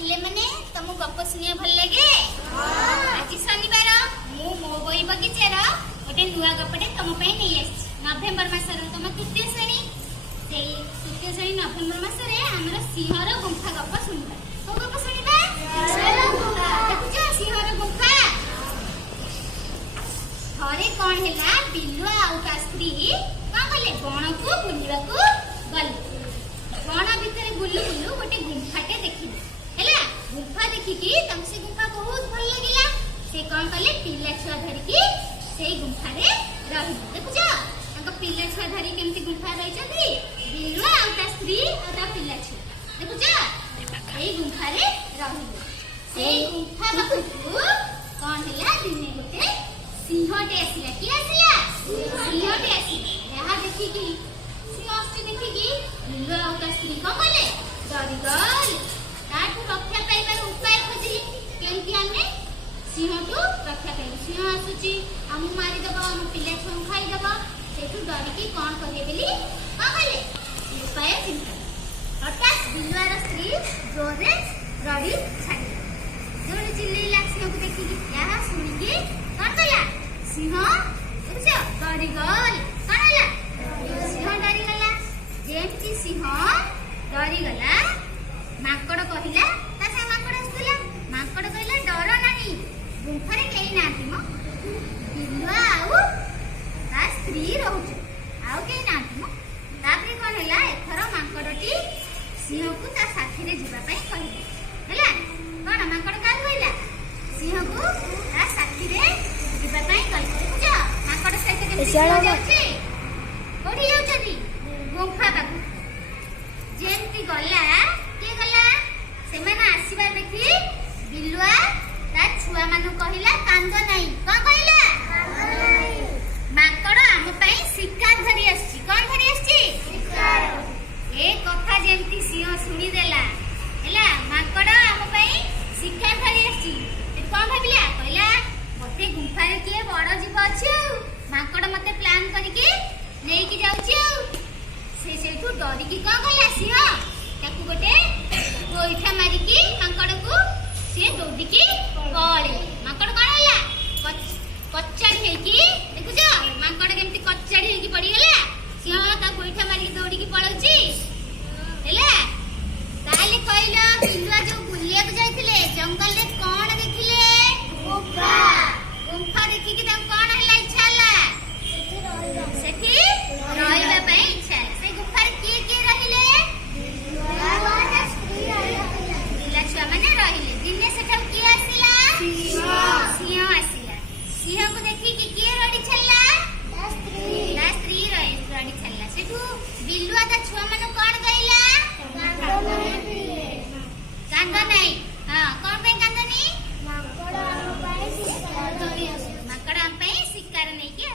पिले मने तुमको गप सुनिया भल लगे आज शनिवार मु मो बई बगीचार गोटे नुआ गपटे तुम नहीं आसी नवेम्बर मसर तुम तृतीय श्रेणी से तृतीय श्रेणी नवेम्बर मसरे आमर सिंहर गुंफा गप शुणा कौ गप शुणा देखुच सिंहर गुंफा थरे कौन है बिलुआ आउ ता स्त्री कौन कले बण को बुलवा को गले बण भितर बुलू बुलू गोटे गुंफाटे देखिले हैला गुंफा देखिकी तम से गुंफा बहुत भल लागिला से कौन कले पिल्ला छुआ धरिकी से गुंफा रे रहि देखुछ अंक पिल्ला छुआ धरि केमती गुंफा रहि छथि बिलुआ आ ता स्त्री आ ता पिल्ला छुआ देखुछ ए गुंफा रे रहि से गुंफा पाखु कौन हैला दिने गोटे सिंहटे आसिला की आसिला सिंहटे आसिला यहा देखिकी सिंहटे देखिकी बिलुआ आ ता स्त्री कौन कले डरी गल ताठू रक्षा पाइबार उपाय खोजिली केमती आमे सिंहटू रक्षा पाइबु सिंह आसुची हम मारी दबा हम पिल्ला छुआ खाई दबा सेठू डरिकी कौन करिए बेली कौन कले उपाय चिंता हठात बिलुआर स्त्री जोरे रड़ी छाड़ी जोरे चिल्लैला सिंह को देखिकी यहा सुनिकी कौन कला सिंह बुझो डरी गल कौन हला सिंह डरी गला जेमती सिंह डरी गला माकड़ कहिला ता से माकड़ आस्तिला माकड़ कहिला डर नाही गुंफारे केही नाथि म बिलुआ आउ ता स्त्री रहउछ आउ केही नाथि म तापरे कोन हैला एथरो माकड़टी सिंह को ता साथी रे जिबा पई कहिला हैला कोन माकड़ का कहिला सिंह को ता साथी रे जिबा पई कहिला बुझ माकड़ सहित केमती जाउछि कोठी जाउछथि गुंफा पाखु जेमती गला के गला सेमाने आसीबा देखि बिलुआ ता छुआ मानु कहिला कांद नाही कोन कहिला कांद नाही माकड़ हम पई शिकार धरि आछि कोन धरि आछि शिकार ए कथा जेमती सिंह सुनी देला हैला माकड़ हम पई शिकार धरि आछि ए कोन भाबिला कहिला मते गुंफा रे के बड़ जीव अछि माकड़ मते प्लान करिके लेकी जाउछि से सेठू डरी की कोन कला सिंह ताकू गोटे गोइठा मारिकी माकड़ को से दौड़िकी पळे माकड़ कोन होला कच्चाड़ी हेकी देखुछ माकड़ केमती कच्चाड़ी हेकी पड़ी गला सिंह ता गोइठा मारिकी दौड़िकी पळौची हैला ताले कहिला बिलुआ जो बुलिया को जाइथिले जंगल रे कोन देखिले गुंफा गुंफा देखि कि ता कोन हैला इच्छा होला सेठी रहइबा पई इच्छा से गुंफा रे के रहिले पिल्ला छुआ माने रहिले दिने सेठा के आसिला सिंह आसिला सिंह को देखि कि के रडी छल्ला ता स्त्री रडी छल्ला सेठू बिलुआ ता छुआ माने कोन गइला कांद नाही हां कोन पे कांद नाही माकड़ हम पई शिकार नहीं के